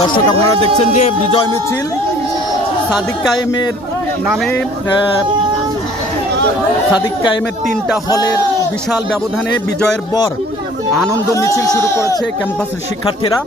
দর্শক আপনারা দেখছেন যে বিজয় মিছিল সাদিক কায়েমের নামে সাদিক কায়েমের 3টা হলের বিশাল ব্যবধানে বিজয়ের পর আনন্দ মিছিল শুরু করেছে ক্যাম্পাসের শিক্ষার্থীরা।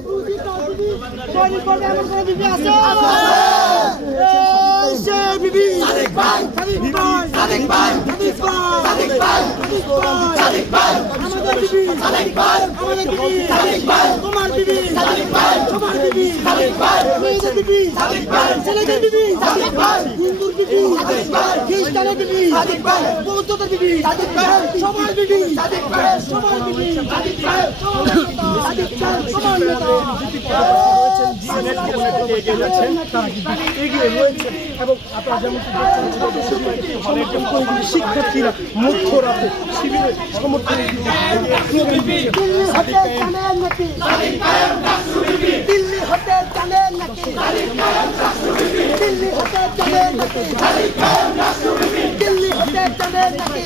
শিক্ষার্থীরা মধ্যরাতে শিবিরের সমর্থনে দিল্লি হতে জানেন নাকি দিল্লি হতে জানেন নাকি দিল্লি হতে জানেন নাকি দিল্লি হতে জানেন নাকি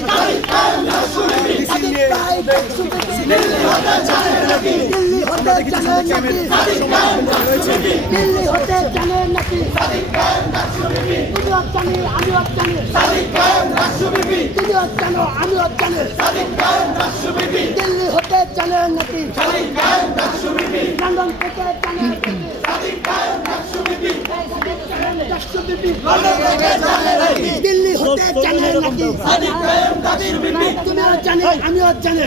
দিল্লি হতে জানেন নাকি আমিও জানি তুমিও জানো আমিও জানি দিল্লি হতে জানেন নাকি লন্ডন থেকে জানেন দিল্লি হতে জানেন নাকি তুমিও জানি আমিও জানি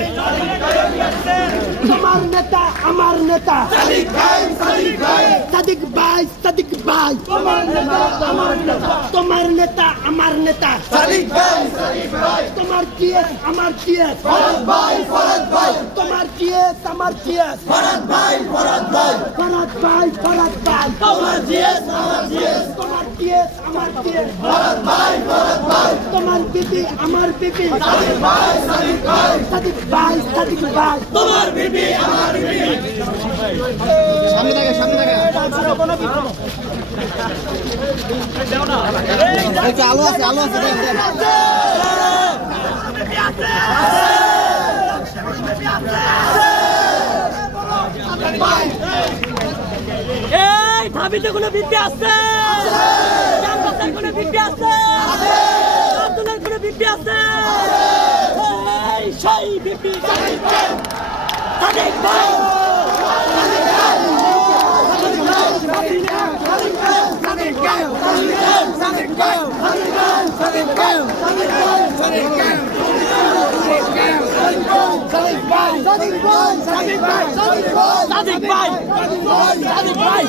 তোমার নেতা আমার নেতা সাদিক ভাই সাদিক ভাই তোমার নেতা আমার নেতা তোমার জিএস আমার জিএস তোমার জিএস আমার জিএস ফরাদ ভাই তোমার জিএস আমার জিএস তোমার জিএস আমার জিএস তোমার বিবি আমার বিবি সাদিক ভাই তোমার বিবি আমার বিবি সামনে থাকে আলো আছে এই ধাবিতে কোনো বিদ্যা আছে ক্যাম্পাসের কোনো বিদ্যা আছে আব্দুলের কোনো বিদ্যা আছে এই সেই বিপি সাদিক ভাই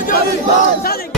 Sadik Bhai